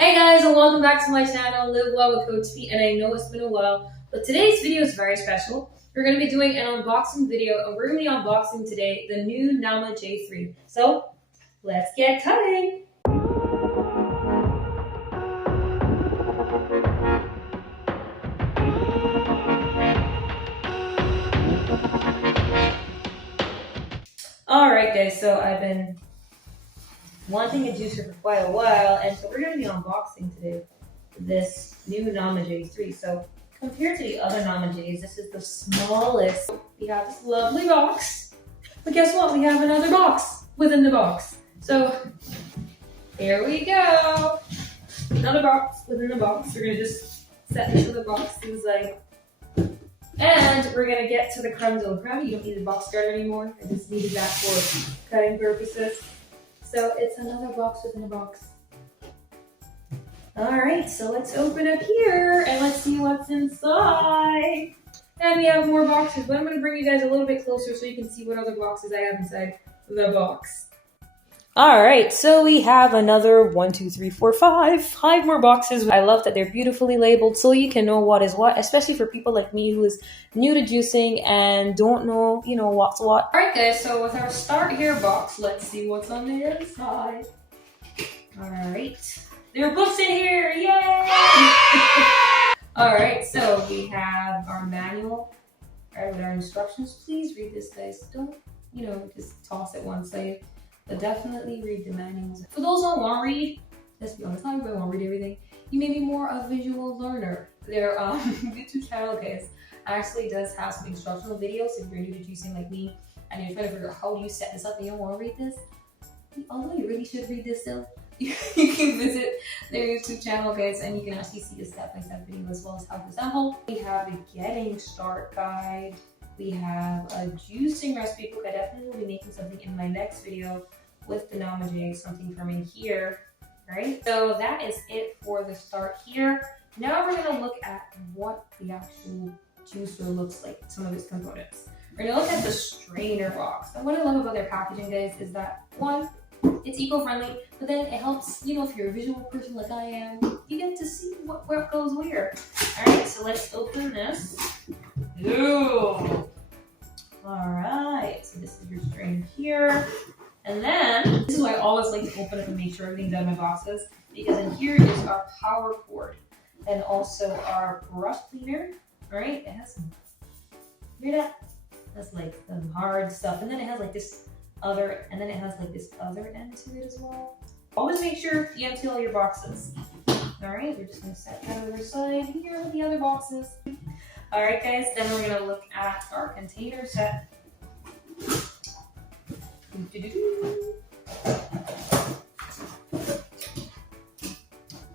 Hey guys, and welcome back to my channel, Live Well with Coach P. And I know it's been a while, but today's video is very special. We're going to be doing an unboxing video, and we're going to be unboxing today the new Nama J3. So let's get cutting. Alright guys, so I've been wanting a juicer for quite a while, and so we're going to be unboxing today this new Nama J3. So compared to the other Nama Js, this is the smallest. We have this lovely box, but guess what? We have another box within the box. So here we go. Another box within the box. We're going to just set this in the box, things like. And we're going to get to the crumbs of crumb. You don't need the box cutter anymore. I just needed that for cutting purposes. So it's another box within a box. Alright, so let's open up here and let's see what's inside. And we have more boxes, but I'm going to bring you guys a little bit closer so you can see what other boxes I have inside the box. Alright, so we have another 5 more boxes. I love that they're beautifully labeled so you can know what is what, especially for people like me who is new to juicing and don't know, what's what. Alright guys, so with our start here box, let's see what's on the inside. Alright, there are books in here, yay! Alright, so we have our manual, alright, with our instructions. Please read this, guys. Don't, just toss it one side. But definitely read the manuals. For those who don't want to read, let's be honest, not everybody want to read everything. You may be more a visual learner. Their YouTube channel, guys, actually does have some instructional videos if you're new to juicing like me and you're trying to figure out how do you set this up and you don't want to read this. Although you really should read this still. You can visit their YouTube channel, guys, and you can actually see a step-by-step video as well as how to assemble. We have a getting start guide. We have a juicing recipe book. I definitely will be making something in my next video with the Nama J, something from in here, right? So that is it for the start here. Now we're gonna look at what the actual juicer looks like, some of its components. We're gonna look at the strainer box. And what I love about their packaging, guys, is that one, it's eco-friendly, but then it helps, if you're a visual person like I am, you get to see what goes where. All right, so let's open this. Ooh. All right, so this is your strainer here. And then, this is why I always like to open it and make sure everything's out of my boxes, because in here is our power cord and also our brush cleaner. All right, it has some, hear that? That's like some hard stuff. And then it has like this other, and then it has like this other end to it as well. Always make sure you empty all your boxes. All right, we're just gonna set that over the side here with the other boxes. All right, guys, then we're gonna look at our container set.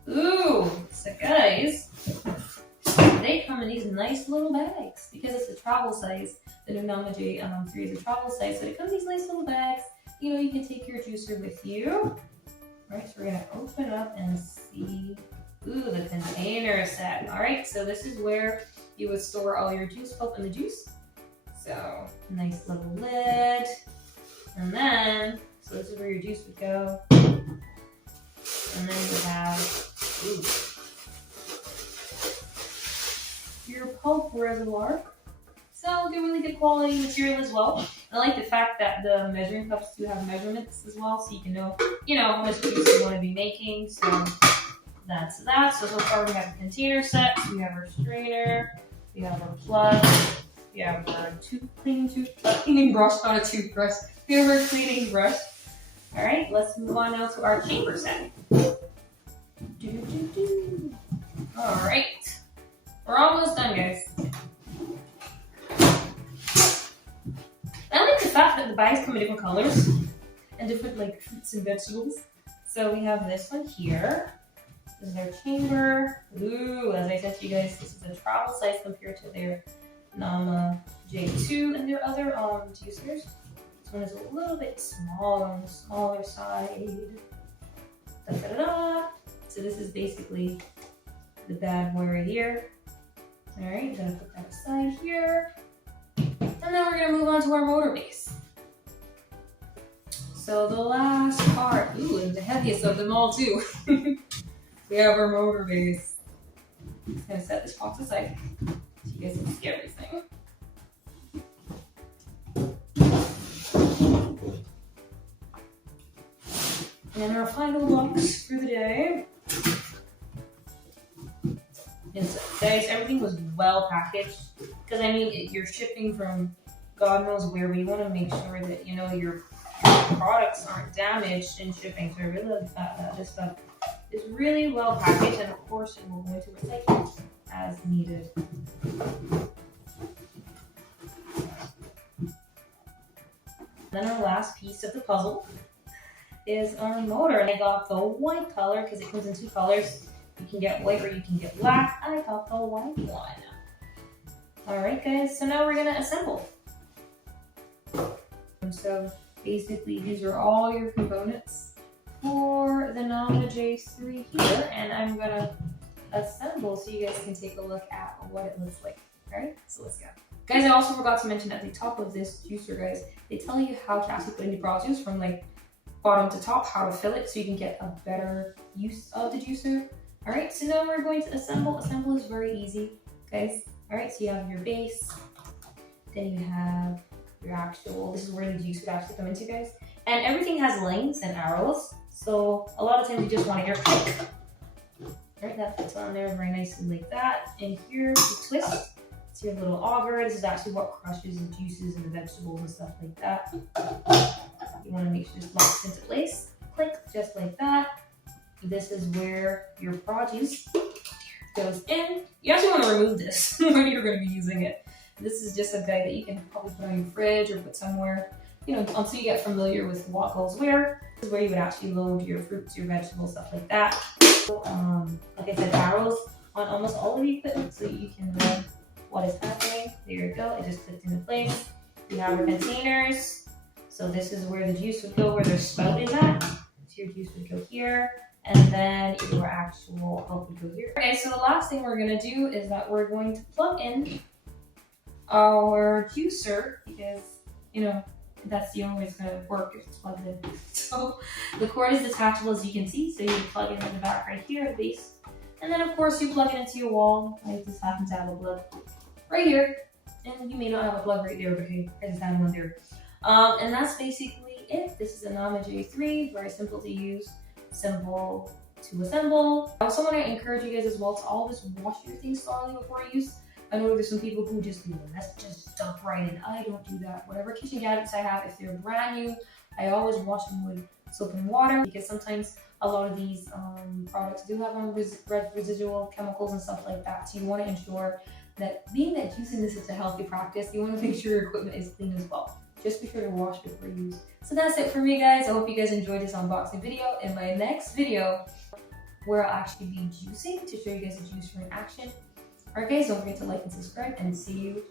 Ooh, so guys, they come in these nice little bags because it's a travel size. The new Nama J3 is a travel size, so it comes in these nice little bags. You can take your juicer with you. All right, so we're gonna open up and see. Ooh, the container set. All right, so this is where you would store all your juice pulp and the juice. So nice little lid. And then, so this is where your juice would go. And then you have your pulp reservoir. So they're really good quality material as well. I like the fact that the measuring cups do have measurements as well, so you can know, how much juice you want to be making. So that's that. So far we have the container set. So we have our strainer. We have our plug. We have our cleaning brush, not a toothbrush. We have our cleaning brush. All right, let's move on now to our chamber set. All right, we're almost done, guys. I like the fact that the bags come in different colors and different fruits and vegetables. So we have this one here. This is their chamber. Ooh, as I said to you guys, this is a travel size compared to their Nama J2 and their other juicers. This one is a little bit smaller on the smaller side. Da-da-da-da. So this is basically the bad boy right here. All right, I'm gonna put that aside here. And then we're gonna move on to our motor base. So the last part, ooh, and the heaviest of them all too. We have our motor base. I'm just gonna set this box aside so you guys can see everything. And then our final box for the day. Is, guys, everything was well packaged. Because I mean, you're shipping from God knows where, but you want to make sure that you know your products aren't damaged in shipping. So I really love that this stuff is really well packaged, and of course it will go into recycling as needed. Then our last piece of the puzzle is our motor. And I got the white color because it comes in two colors. You can get white or you can get black. I got the white one. Alright guys, so now we're gonna assemble. So basically these are all your components for the Nana J3 here, and I'm gonna assemble so you guys can take a look at what it looks like. Alright, so let's go. Guys, I also forgot to mention at the top of this juicer, guys, they tell you how to actually put in the produce from like bottom to top, how to fill it so you can get a better use of the juicer. Alright, so now we're going to assemble. Assemble is very easy, guys. Alright, so you have your base, then you have your actual, this is where the juice would actually come into, guys. And everything has lines and arrows, so a lot of times you just want to hear click. Alright, that fits on there very nicely like that. And here, you twist. It's your little auger. This is actually what crushes the juices and the vegetables and stuff like that. You want to make sure this locks into place. Click, just like that. This is where your produce goes in. You actually want to remove this when you're going to be using it. This is just a guy that you can probably put on your fridge or put somewhere, you know, until you get familiar with what goes where. This is where you would actually load your fruits, your vegetables, stuff like that. So, like I said, arrows on almost all of the equipment so you can know what is happening. There you go, it just clicked into place. We have our containers. So this is where the juice would go, where their spout is at. So your juice would go here. And then your actual help would go here. Okay, so the last thing we're gonna do is that we're going to plug in our juicer because, you know, that's the only way it's gonna work if it's plugged in. So the cord is detachable as you can see. So you plug it in the back right here, the base. And then of course you plug it into your wall. I just happen to have a plug right here. And you may not have a plug right there, but hey, I just have one there. And that's basically it. This is a Nana J3, very simple to use. Simple to assemble. I also want to encourage you guys as well to always wash your things thoroughly before use. I know there's some people who just, let's just dump right in. I don't do that. Whatever kitchen gadgets I have, if they're brand new, I always wash them with soap and water because sometimes a lot of these products do have residual chemicals and stuff like that. So you want to ensure that being that using this is a healthy practice, you want to make sure your equipment is clean as well. Just be sure to wash before use. So that's it for me, guys. I hope you guys enjoyed this unboxing video. In my next video, where I'll actually be juicing to show you guys the juicer in action. Alright guys, don't forget to like and subscribe, and see you